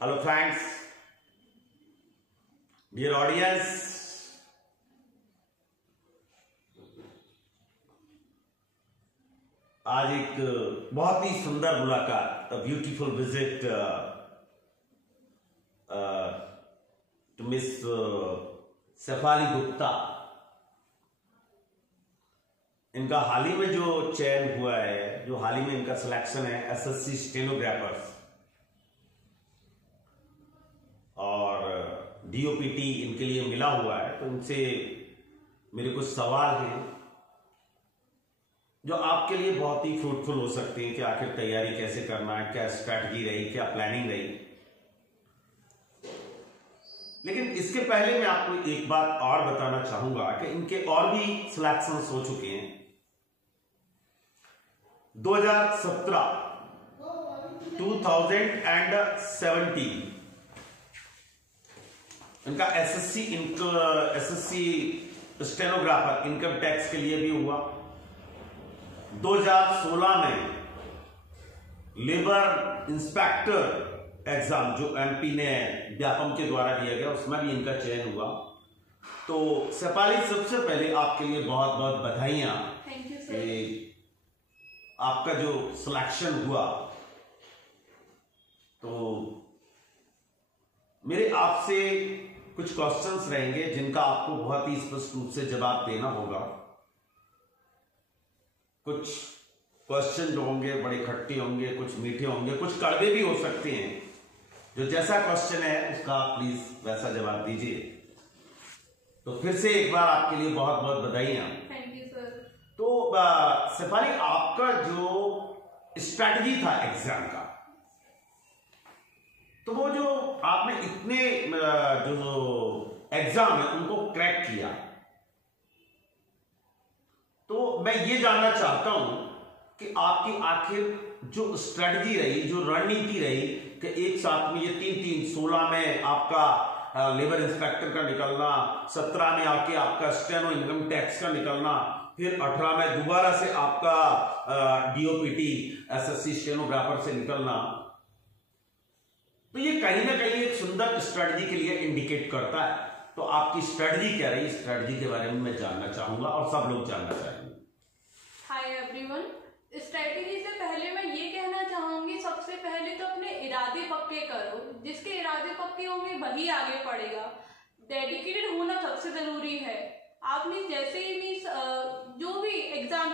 Hello friends, dear audience, आज एक बहुत ही सुंदर मुलाकात, beautiful visit to Miss Shefali Gupta. इनका हाल ही में जो चयन हुआ है, जो हाल ही में इनका सिलेक्शन है एसएससी स्टेनोग्राफर्स और डीओपीटी इनके लिए मिला हुआ है। तो इनसे मेरे कुछ सवाल हैं जो आपके लिए बहुत ही फ्रूटफुल हो सकते हैं कि आखिर तैयारी कैसे करना है, क्या स्ट्रैटेजी रही, क्या प्लानिंग रही। लेकिन इसके पहले मैं आपको एक बात और बताना चाहूंगा कि इनके और भी सिलेक्शंस हो चुके हैं। 2017, 2017 इनका एसएससी स्टेनोग्राफर इनकम टैक्स के लिए भी हुआ। 2016 में लेबर इंस्पेक्टर एग्जाम जो एमपी ने व्यापम के द्वारा दिया गया, उसमें भी इनका चयन हुआ। तो शेफाली, सबसे पहले आपके लिए बहुत बहुत बधाइयां। Thank you sir. आपका जो सिलेक्शन हुआ, तो मेरे आपसे कुछ क्वेश्चंस रहेंगे जिनका आपको बहुत ही स्पष्ट रूप से जवाब देना होगा। कुछ क्वेश्चन जो होंगे बड़े खट्टे होंगे, कुछ मीठे होंगे, कुछ कड़वे भी हो सकते हैं। जो जैसा क्वेश्चन है उसका आप प्लीज वैसा जवाब दीजिए। तो फिर से एक बार आपके लिए बहुत बहुत बधाइयां। Thank you sir. तो शेफाली, आपका जो स्ट्रैटेजी था एग्जाम का, तो वो जो आपने इतने जो एग्जाम है उनको क्रैक किया, तो मैं ये जानना चाहता हूं कि आपकी आखिर जो स्ट्रैटेजी रही, जो रणनीति रही कि एक साथ में ये 16 में आपका लेबर इंस्पेक्टर का निकलना, 17 में आके आपका स्टेनो इनकम टैक्स का निकलना, फिर 18 में दोबारा से आपका डीओपीटी एसएससी स्टेनोग्राफर से निकलना, तो ये कहीं ना कहीं एक सुंदर स्ट्रैटेजी के लिए इंडिकेट करता है। तो आपकी स्ट्रैटेजी क्या रही, स्ट्रैटेजी के बारे में मैं जानना चाहूंगा और सब लोग जानना चाहेंगे। Hi everyone. स्ट्रैटेजी से पहले मैं ये कहना चाहूंगी, सबसे पहले तो अपने इरादे पक्के करो। जिसके इरादे पक्के होंगे वही आगे पड़ेगा। डेडिकेटेड होना सबसे जरूरी है। आपने जैसे ही जो भी एग्जाम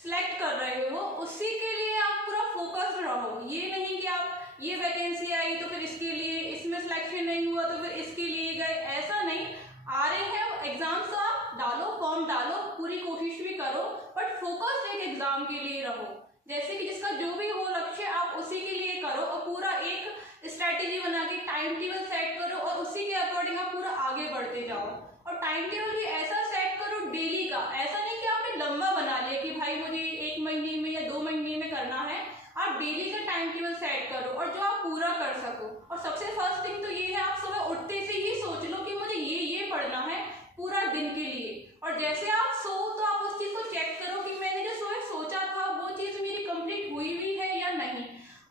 सिलेक्ट कर रहे हो उसी के लिए आप पूरा फोकस रहो। ये नहीं कि आप ये वैकेंसी आई तो फिर इसके लिए, इसमें सिलेक्शन नहीं हुआ तो फिर इसके लिए गए, ऐसा नहीं। आ रहे हैं एग्जाम्स तो आप डालो, फॉर्म डालो, पूरी कोशिश भी करो, बट फोकस एक एग्जाम के लिए रहो। जैसे कि जिसका जो भी हो लक्ष्य आप उसी के लिए करो और पूरा एक स्ट्रैटेजी बना के टाइम टेबल सेट करो और उसी के अकॉर्डिंग आप पूरा आगे बढ़ते जाओ। और टाइम टेबल भी ऐसा सेट करो डेली का, ऐसा नहीं कि आपने लंबा बना लिया कि भाई मुझे 1 महीने में या 2 महीने में करना है। आप डेली का टाइम टेबल सेट करो और जो आप पूरा कर सको। और सबसे फर्स्ट थिंग तो ये है, आप सुबह उठते से ही सोच लो कि मुझे ये पढ़ना है पूरा दिन के लिए। और जैसे आप सो तो आप उस चीज को चेक करो कि मैंने जो सुबह सोचा था वो चीज मेरी कंप्लीट हुई भी है या नहीं।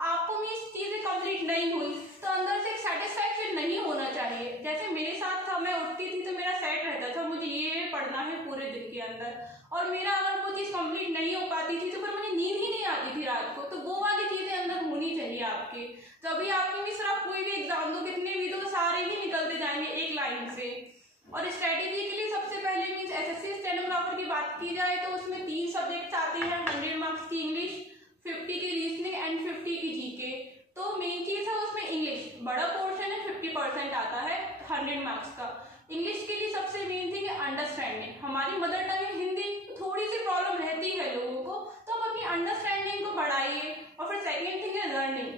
आपको मेरी चीजें कंप्लीट नहीं हुई तो अंदर से एक सेटिस्फैक्शन नहीं होना चाहिए। जैसे मेरे साथ था, मैं उठती थी तो मेरा सेट रहता था मुझे ये पढ़ना है पूरे दिन के अंदर, और मेरा अगर कोई चीज कंप्लीट नहीं हो पाती थी तो फिर मुझे नींद ही नहीं आती थी रात को। तो वो वाली चीजें अंदर होनी चाहिए आपके, तभी आपके भी सिर्फ कोई भी एग्जाम दो, कितने भी दो, सारे ही निकलते जाएंगे एक लाइन से। और स्ट्रेटेजी के लिए सबसे पहले मीन्स एसएससी स्टेनोग्राफर की बात की जाए तो उसमें 3 सब्जेक्ट्स आते हैं। 100 मार्क्स की इंग्लिश, 50 की रीजनिंग एंड 50 की जीके। तो मेन चीज है उसमें इंग्लिश, बड़ा पोर्शन है, 50% आता है 100 मार्क्स का। इंग्लिश के लिए सबसे मेन थिंग है अंडरस्टैंडिंग। हमारी मदर टंग है हिंदी, थोड़ी सी प्रॉब्लम रहती है लोगों को, तो आप अपनी अंडरस्टैंडिंग को बढ़ाइए। और फिर सेकेंड थिंग है लर्निंग,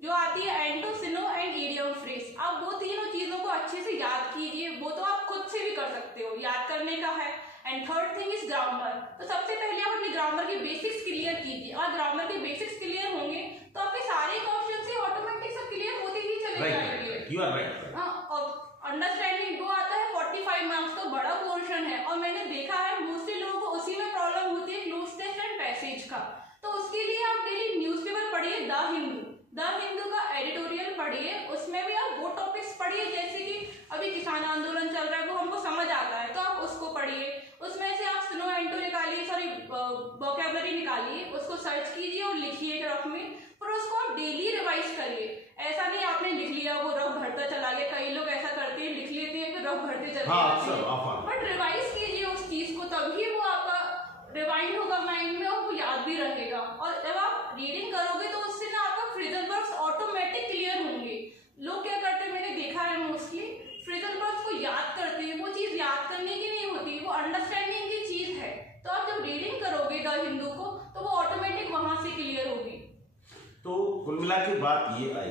जो आती है एंटो, सिनो एंड इडियम फ्रेज। आप वो तीनों चीजों को अच्छे से याद कीजिए, वो तो आप खुद से भी कर सकते हो, याद करने का है। And third thing is grammar. तो सबसे पहले आप अपने ग्रामर के बेसिक्स क्लियर कीजिए, और ग्रामर के बेसिक्स क्लियर होंगे तो आपके सारे क्वेश्चन से ऑटोमेटिक सब क्लियर होते ही चले जाएंगे। You are right. और अंडरस्टैंडिंग वो आता है 45 मार्क्स का, बड़ा पोर्शन है। और मैंने देखा है मोस्टली लोगों को उसी में प्रॉब्लम होती है, क्लोज टेस्ट एंड पैसेज का। तो उसके लिए आप डेली न्यूज़पेपर पढ़िए, द हिंदू का एडिटोरियल पढ़िए, उसमें भी आप वो टॉपिक्स पढ़िए, जैसे कि अभी किसान आंदोलन चल रहा है, वो हमको समझ आता है तो आप उसको पढ़िए। उसमें से आप स्नो एंटो निकालिए, सॉरी वोकैबुलरी निकालिए, उसको सर्च कीजिए और लिखिए एक रफ में, फिर उसको आप डेली रिवाइज करिए। ऐसा नहीं आपने लिख लिया वो रफ भरता चला गया, कई लोग ऐसा करते हैं, लिख लेते हैं फिर रफ भरते चले जाते हैं, बट रिवाइज कीजिए उस चीज को, तभी वो आपका रिवाइंड होगा माइंड में और वो याद भी रहेगा। और जब आप रीडिंग करोगे तो उससे ना आपका फ्रेजल वर्ब्स ऑटोमेटिक क्लियर होंगे। लोग क्या करते हैं, मैंने देखा है मोस्टली फ्रेजल वर्ब्स को याद करते हैं, वो चीज याद करने की नहीं होती, वो अंडरस्टैंडिंग की चीज है। तो आप जब रीडिंग करोगे द हिंदू को तो वो ऑटोमेटिक वहां से क्लियर होगी। तो कुल मिला के बात ये आई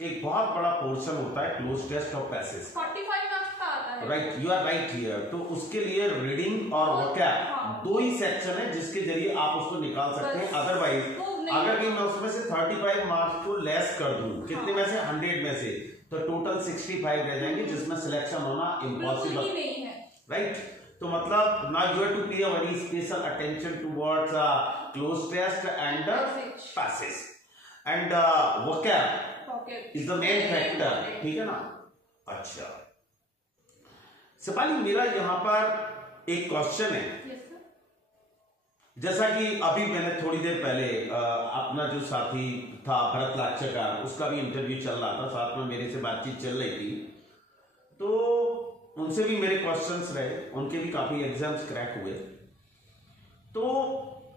कि एक बहुत बड़ा पोर्शन होता है cloze test of passage, 45 marks का आता है। Right, you are right here. तो उसके लिए रीडिंग और वोकैब दो ही सेक्शन है जिसके जरिए आप उसको निकाल सकते हैं। अदरवाइज अगर कि मैं उसमें से 35 मार्क्स को लेस कर दूं, कितने में से 100 में से, तो टोटल 65 रह जाएंगे, जिसमें सिलेक्शन होना इम्पॉसिबल नहीं है, राइट। तो मतलब now you have to pay a very special attention towards cloze test and passage and vocab is the main factor, ठीक है ना। अच्छा सिपाली, मेरा यहाँ पर एक क्वेश्चन है। जैसा कि अभी मैंने थोड़ी देर पहले अपना जो साथी था भरत लाक्षकार, उसका भी इंटरव्यू चल रहा था, साथ में मेरे से बातचीत चल रही थी, तो उनसे भी मेरे क्वेश्चंस रहे, उनके भी काफी एग्जाम्स क्रैक हुए। तो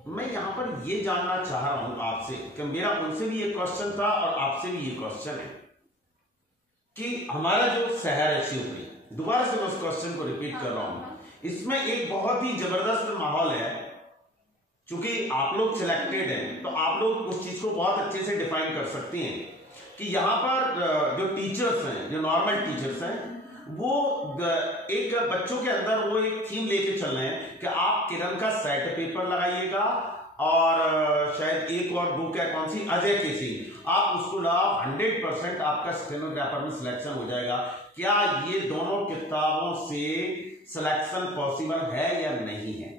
मैं यहाँ पर ये जानना चाह रहा हूं आपसे कि मेरा उनसे भी ये क्वेश्चन था और आपसे भी ये क्वेश्चन है कि हमारा जो शहर है शिवपुरी, दोबारा से मैं उस क्वेश्चन को रिपीट कर रहा हूं, इसमें एक बहुत ही जबरदस्त माहौल है। चूंकि आप लोग सिलेक्टेड हैं तो आप लोग उस चीज को बहुत अच्छे से डिफाइन कर सकती हैं कि यहाँ पर जो टीचर्स हैं, जो नॉर्मल टीचर्स हैं, वो एक बच्चों के अंदर वो एक थीम लेके चल रहे हैं कि आप किरण का सेट पेपर लगाइएगा और शायद एक और बुक है कौन सी, अजय केसी, आप उसको लाओ, 100% आपका स्टेनोग्राफर में सिलेक्शन हो जाएगा। क्या ये दोनों किताबों से सिलेक्शन पॉसिबल है या नहीं है?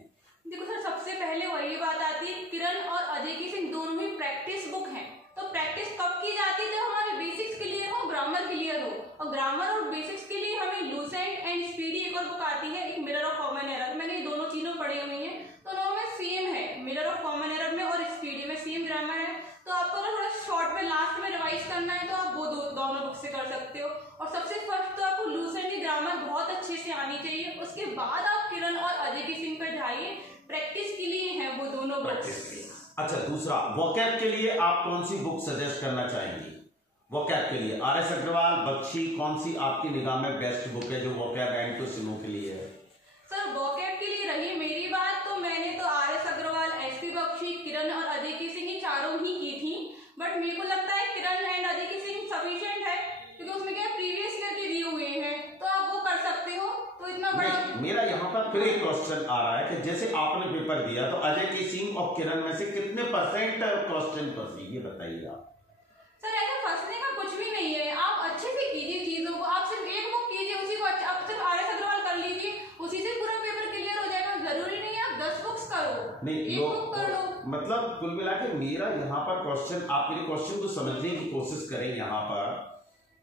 देखो सर, सबसे पहले वही बात आती है, किरण और अजय की सिंह दोनों ही प्रैक्टिस बुक हैं। तो प्रैक्टिस कब की जाती है? जब हमारे बेसिक्स क्लियर हो, ग्रामर क्लियर हो। और ग्रामर और बेसिक्स के लिए हमें लूसेंट एंड स्पीडी एक और बुक आती है, एक मिरर ऑफ कॉमन एरर। मैंने ये दोनों चीजों पढ़ी हुई है, तो दोनों में सेम है, मिरर ऑफ कॉमन एरर में और स्पीडी में सेम ग्रामर है। तो आपको ना थोड़ा शॉर्ट में लास्ट में रिवाइज करना है तो आप वो दोनों बुक से कर सकते हो। और सबसे फर्स्ट तो आपको लूसेंट की ग्रामर बहुत अच्छे से आनी चाहिए, उसके बाद आप किरण और अजय की सिंह पर जाइए, प्रैक्टिस के लिए है वो दोनों बुक्स। अच्छा, दूसरा वोकैब के लिए आप कौन सी बुक सजेस्ट करना चाहेंगी? वोकैब के लिए RS अग्रवाल, बख्शी, कौन सी आपकी निगाह में बेस्ट बुक है जो वोकैब एंड टू सिनो के लिए है? सर वोकैब के लिए रही मेरी बात तो मैंने तो RS अग्रवाल, SP बख्शी, किरण और अजय की सिंह ही चारों ही की थी, बट मेरे को लगता है किरण एंड अजय की सिंह सफिशिएंट है, क्योंकि उसमें क्या प्रीवियस ईयर के दिए हुए हैं, तो आप वो कर सकते हो। तो इतना बड़ा मेरा यहाँ पर फिर एक क्वेश्चन आ रहा है कि जैसे आपने पेपर दिया तो अजय की सिंह और किरण में से कितने % क्वेश्चन फंसी, ये बताइएगा। सर ऐसा फंसने का कुछ भी नहीं है, आप अच्छे से कीजिए चीजों को, आप सिर्फ एक बुक कीजिए, उसी को आप सिर्फ RS अग्रवाल कर लीजिए, उसी से पूरा पेपर क्लियर हो जाएगा। जरूरी नहीं है आप 10 बुक्स करो, नहीं, एक बुक कर लो। मतलब कुल मिला के मेरा यहाँ पर क्वेश्चन, आप मेरे क्वेश्चन को समझने की कोशिश करें यहाँ पर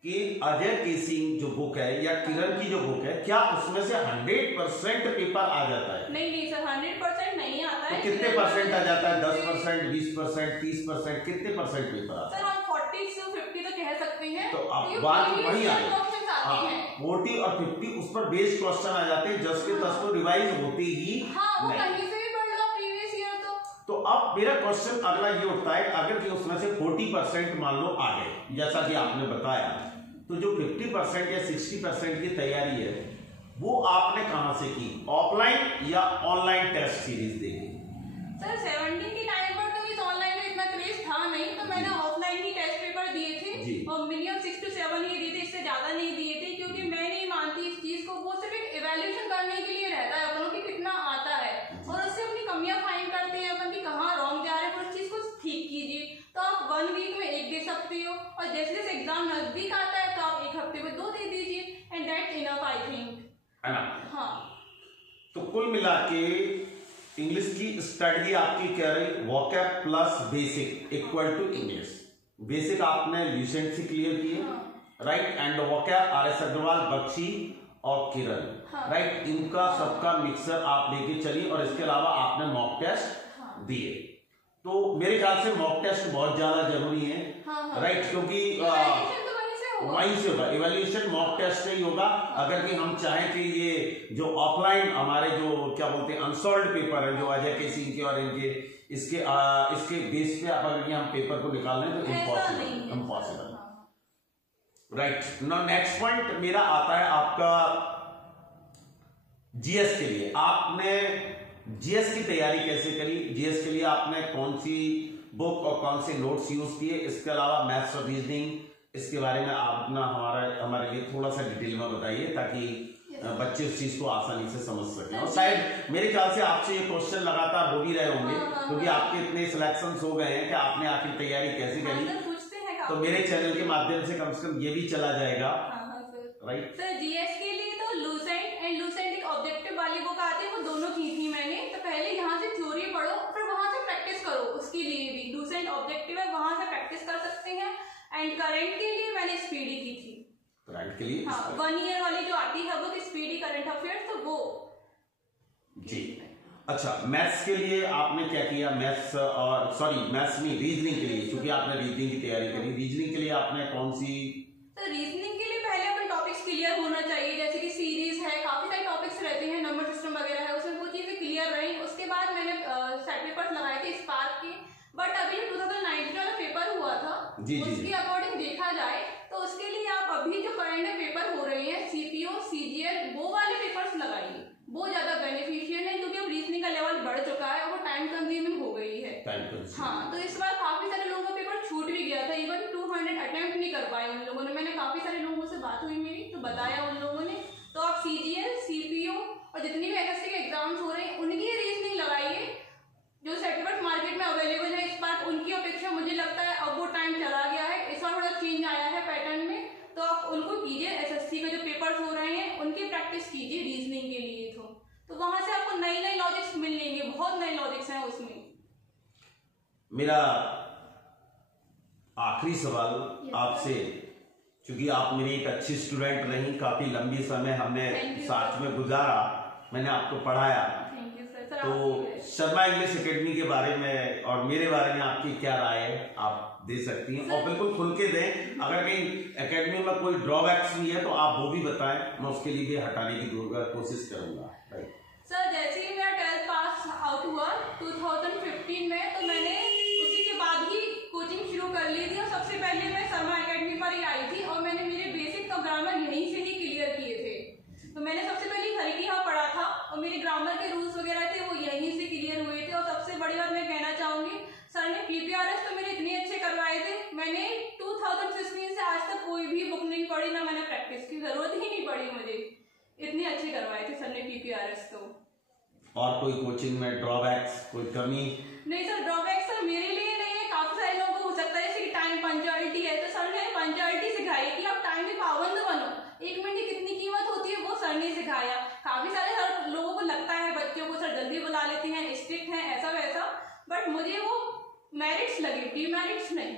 कि अजय केसी जो बुक है या किरण की जो बुक है, क्या उसमें से 100% पेपर आ जाता है? नहीं सर, 100% नहीं आता है। तो कितने परसेंट आ जाता है? 10%, 20%, 30%, कितने परसेंट पेपर आता है? सर हम 40 से 50 तो कह सकते हैं। तो अब बात वही आ गई, 40 और 50 उस पर बेस्ड क्वेश्चन आ जाते हैं, 10 के 10 तो रिवाइज होते ही नहीं। तो अब मेरा क्वेश्चन अगला ये उठता है, अगर कि उसमें से 40% मान लो आ गए जैसा कि आपने बताया, तो जो 50% या 60% की तैयारी है वो आपने कहां से की? ऑफलाइन या ऑनलाइन टेस्ट सीरीज देखी? सर 17 के टाइम पर तो इस ऑनलाइन में इतना क्रेज था नहीं, तो मैंने ऑफलाइन ही टेस्ट पेपर दिए थे और मिनिमम 6 to 7 ही दिए थे, इससे ज्यादा नहीं दिए थे, क्योंकि मैं नहीं मानती इस चीज को। वो सिर्फ एक इवैल्यूएशन करने के लिए रहता है अपनों की कितना आता है, और उससे अपनी कमियां फाइंड करते हैं अपन की कहाँ रॉन्ग जा रहे हैं, उस चीज को ठीक कीजिए। तो आप 1 वीक में 1 दे सकते हो, और जैसे जैसे एग्जाम नजदीक आता है तो आप 1 हफ्ते में 2 दे दीजिए, and that's enough I think, है ना? हाँ। तो कुल मिला के इंग्लिश की स्ट्रेटजी आपकी कह रही vocab plus basic equal to English. Basic आपने ल्यूसेंट से क्लियर किए, right, and vocab RS Agarwal, Bakshi और किरण, राइट, इनका सबका मिक्सर आप लेके चलिए। और इसके अलावा आपने मॉक टेस्ट दिए, तो मेरे ख्याल से मॉक टेस्ट बहुत ज्यादा जरूरी है, राइट, क्योंकि वहीं से होगा इवैल्यूएशन, मॉक टेस्ट से ही होगा। अगर कि हम चाहें कि ये जो ऑफलाइन हमारे जो क्या बोलते हैं अनसॉल्व्ड पेपर है, जो अजय के सिंह के और इनके इसके बेस पे अगर हम पेपर को निकाल लें तो impossible, right. Now next point मेरा आता है आपका जीएस के लिए। आपने जीएस की तैयारी कैसे करी, जीएस के लिए आपने कौन सी बुक और कौन से नोट्स यूज किए, इसके अलावा मैथ्स और रीजनिंग, इसके बारे में आप ना हमारे लिए थोड़ा सा डिटेल में बताइए, ताकि बच्चे उस चीज को आसानी से समझ सकें। और शायद मेरे ख्याल से आपसे ये क्वेश्चन लगातार हो भी रहे होंगे, क्योंकि आपके इतने सिलेक्शंस हो गए हैं कि आपने आखिर तैयारी कैसे करी, तो मेरे चैनल के माध्यम से कम ये भी चला जाएगा, राइट। सर जीएस के लिए तो लूसेंट एंड लूसेंट एक ऑब्जेक्टिव वाली बुक आती है, वो दोनों की थी मैंने। तो पहले यहाँ से थ्योरी पढ़ो, फिर वहां से प्रैक्टिस करो। उसके लिए भी लूसेंट ऑब्जेक्टिव है, वहां से प्रैक्टिस कर सकते हैं। एंड करंट के लिए मैंने स्पीडी की थी, करंट के लिए 1 ईयर वाली जो आती है वो स्पीडी करंट अफेयर्स, तो वो जी। अच्छा, मैथ्स के लिए आपने क्या किया, मैथ्स और मैथ्स नहीं, रीजनिंग के लिए, क्योंकि आपने रीजनिंग की तैयारी करी, रीजनिंग के लिए आपने कौन सी? तो रीजनिंग के लिए पहले अपने टॉपिक्स क्लियर होना चाहिए, जैसे कि सीरीज है, काफी सारे टॉपिक्स रहते हैं, नंबर सिस्टम वगैरह है, उसमें वो चीजें क्लियर रही। उसके बाद मैंने सेट पेपर्स लगाए थे स्पार्क के, बट अभी जो 2019 वाला पेपर हुआ था उसके अकॉर्डिंग देखा जाए तो उसके लिए आप अभी जो करंट पेपर हो रहे हैं सीपीओ सीजीएल वो वाले पेपर्स लगाइए, वो ज्यादा बेनिफिशियल है, क्योंकि अब रीजनिंग का लेवल बढ़ चुका है और वो टाइम कंज्यूमिंग हो गई है। हाँ, तो इस बार काफी सारे लोगों का पेपर छूट भी गया था, इवन 200 अटेम्प्ट नहीं कर पाए उन लोगों ने। मैंने काफी सारे लोगों से बात हुई मेरी, तो बताया उन लोगों ने। तो आप सीजीएल सीपीओ और जितनी भी एसएससी के एग्जाम्स हो रहे हैं उनकी रीजनिंग लगाइए, जो सेट पेपर्स मार्केट में अवेलेबल है इस बार उनकी अपेक्षा मुझे लगता है अब वो टाइम चला गया है, इस बार थोड़ा चेंज आया है पैटर्न में, तो आप उनको कीजिए। एसएससी के जो पेपर्स हो रहे हैं उनकी प्रैक्टिस कीजिए रीजनिंग के लिए, तो वहां से आपको नई नई लॉजिक्स मिलेंगे, बहुत नए लॉजिक्स हैं उसमें। मेरा आखिरी सवाल आपसे, क्योंकि आप मेरी एक अच्छी स्टूडेंट रही, काफी लंबी समय हमने साथ में गुजारा, मैंने आपको पढ़ाया, तो शर्मा इंग्लिश एकेडमी के बारे में और मेरे बारे में आपकी क्या राय है, आप दे सकती हैं, और बिल्कुल खुल के दें। अगर कहीं एकेडमी में कोई ड्रॉबैक्स भी है तो आप वो भी बताएं, मैं उसके लिए भी हटाने की कोशिश करूंगा। सर जैसे ही मेरा 12th पास आउट हुआ 2015 में, तो मैंने उसी के बाद ही कोचिंग शुरू कर ली थी, और सबसे पहले मैं शर्मा एकेडमी पर ही आई थी, और मैंने मेरे बेसिक तो ग्रामर यहीं से ही क्लियर किए थे। तो मैंने सबसे पहले घर की यहाँ पढ़ा था, और मेरे ग्रामर के रूल्स वगैरह थे वो यहीं से क्लियर हुए थे। और सबसे बड़ी बात मैं कहना चाहूंगी, सर ने पीपीआरएस तो मेरे इतने अच्छे करवाए थे, मैंने 2016 से आज तक कोई भी बुक नहीं पढ़ी, ना मैंने प्रैक्टिस की जरूरत ही नहीं पड़ी, मुझे इतने अच्छे करवाए थे सर ने पीपीआरएस। तो और कोई कोचिंग में ड्रॉबैक्स, कोई कमी? नहीं सर, ड्रॉबैक्स सर मेरे लिए नहीं है, काफी सारे लोगों को हो सकता है जैसे टाइम पंक्चुअलिटी है, तो सर ने पंक्चुअलिटी सिखाई कि आप टाइम के पाबंद बनो, 1 मिनट की कितनी कीमत होती है वो सर ने सिखाया। काफी सारे सर लोगों को लगता है बच्चों को सर जल्दी बुला लेते हैं, स्ट्रिक्ट हैं, ऐसा वैसा, बट मुझे वो मेरिट्स लगे, डिमेरिट्स नहीं।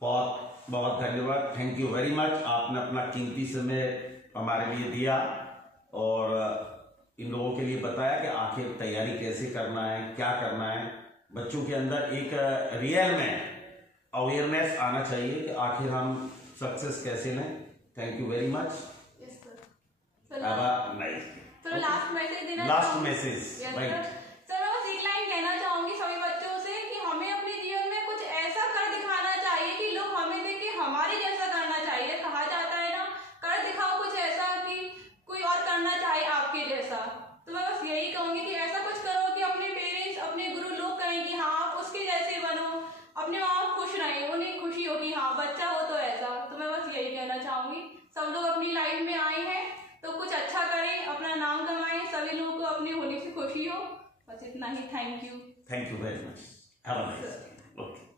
बहुत बहुत धन्यवाद, थैंक यू वेरी मच। आपने अपना कीमती समय हमारे लिए दिया और इन लोगों के लिए बताया कि आखिर तैयारी कैसे करना है, क्या करना है। बच्चों के अंदर एक रियल में अवेयरनेस आना चाहिए कि आखिर हम सक्सेस कैसे लें। Thank you very much. Last message right. Sir मैं बस एक लाइन कहना चाहूंगी सभी बच्चों से कि हमें अपने जीवन में कुछ ऐसा कर दिखाना चाहिए कि लोग हमें देख के हमारे जैसा करना चाहिए। कहा जाता है ना, कर दिखाओ कुछ ऐसा कि कोई और करना चाहे आपके जैसा। तो मैं बस यही कहूंगी कि ऐसा कुछ करो कि अपने पेरेंट्स, अपने गुरु लोग कहें कि हाँ आप उसके जैसे बनो, अपने माँ बाप खुश रहें, उन्हें खुशी हो कि हाँ बच्चा हो तो ऐसा। तो मैं बस यही कहना चाहूंगी, सब लोग अपनी लाइफ में आए हैं तो कुछ अच्छा करें, अपना नाम कमाएं, सभी लोगों को अपने होने से खुशी हो, बस इतना ही। Thank you. Thank you very much. Have a nice day. Okay.